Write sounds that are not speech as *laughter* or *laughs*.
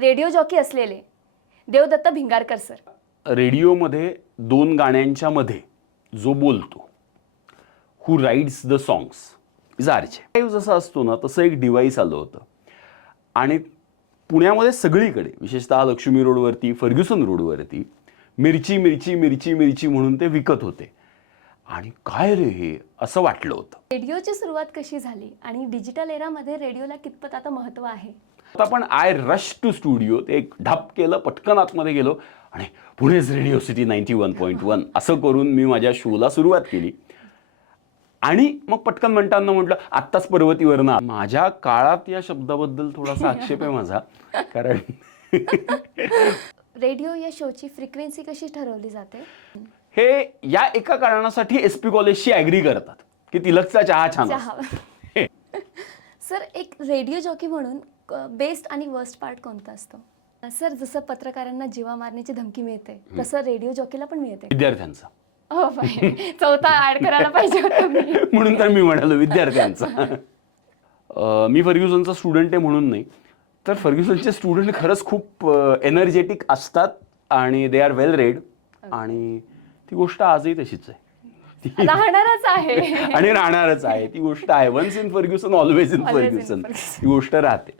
Radio jockey असलेले. Devdatta Bhingarkar sir. रेडिओमध्ये दोन गाण्यांच्या मध्ये जो बोलतो who rides the songs is आरचे जसं असतो ना तसं एक डिव्हाइस आलं होतं. आणि पुण्यामध्ये सगळीकडे विशेषतः लक्ष्मी रोडवरती फर्ग्युसन रोडवरती मिरची मिरची मिरची मिरची म्हणून ते विकत होते. आणि काय रे हे? असं वाटलं होतं. रेडिओची सुरुवात कशी झाली आणि डिजिटल एरामध्ये रेडिओला कितपत आता महत्त्व आहे? आता पण आय रश टू स्टुडिओ ते एक ढप केलं पटकन आतमध्ये गेलो आणि पुणेच radio city ninety one point one असं करून मी माझ्या शोला सुरुवात केली. आणि मग पटकन म्हणताना म्हटलं आत्ताच पर्वतीवरनं माझ्या काळात या शब्दाबद्दल थोडासा आक्षेप आहे माझा कारण *laughs* रेडिओ या शोची फ्रिक्वेन्सी कशी ठरवली जाते? हे या एका कारणासाठी एस पी कॉलेजशी ॲग्री करतात की तिलकचा चहा छान असतो. सर एक रेडिओ जॉकी म्हणून बेस्ट आणि वर्स्ट पार्ट कोणता असतो? सर जसं पत्रकारांना जीवा मारण्याची धमकी मिळते तसं रेडिओ जॉकीला पण मिळते. विद्यार्थ्यांचा. हो बाई. चौथा ऍड करायला पाहिजे होतं मी. *laughs* म्हणून तर मी म्हणालो विद्यार्थ्यांचा. *laughs* अं, मी फर्ग्युसनचा स्टुडंट आहे म्हणून नाही. तर फर्ग्युसनचे स्टुडंट खरंच खूप एनर्जेटिक असतात आणि दे आर वेल रेड आणि ती गोष्ट आजही तशीच आहे. राहणारच आहे. *laughs* आणि राहणारच आहे. ती गोष्ट आहे. Once in Fergusson always in Fergusson. ती गोष्ट राहते.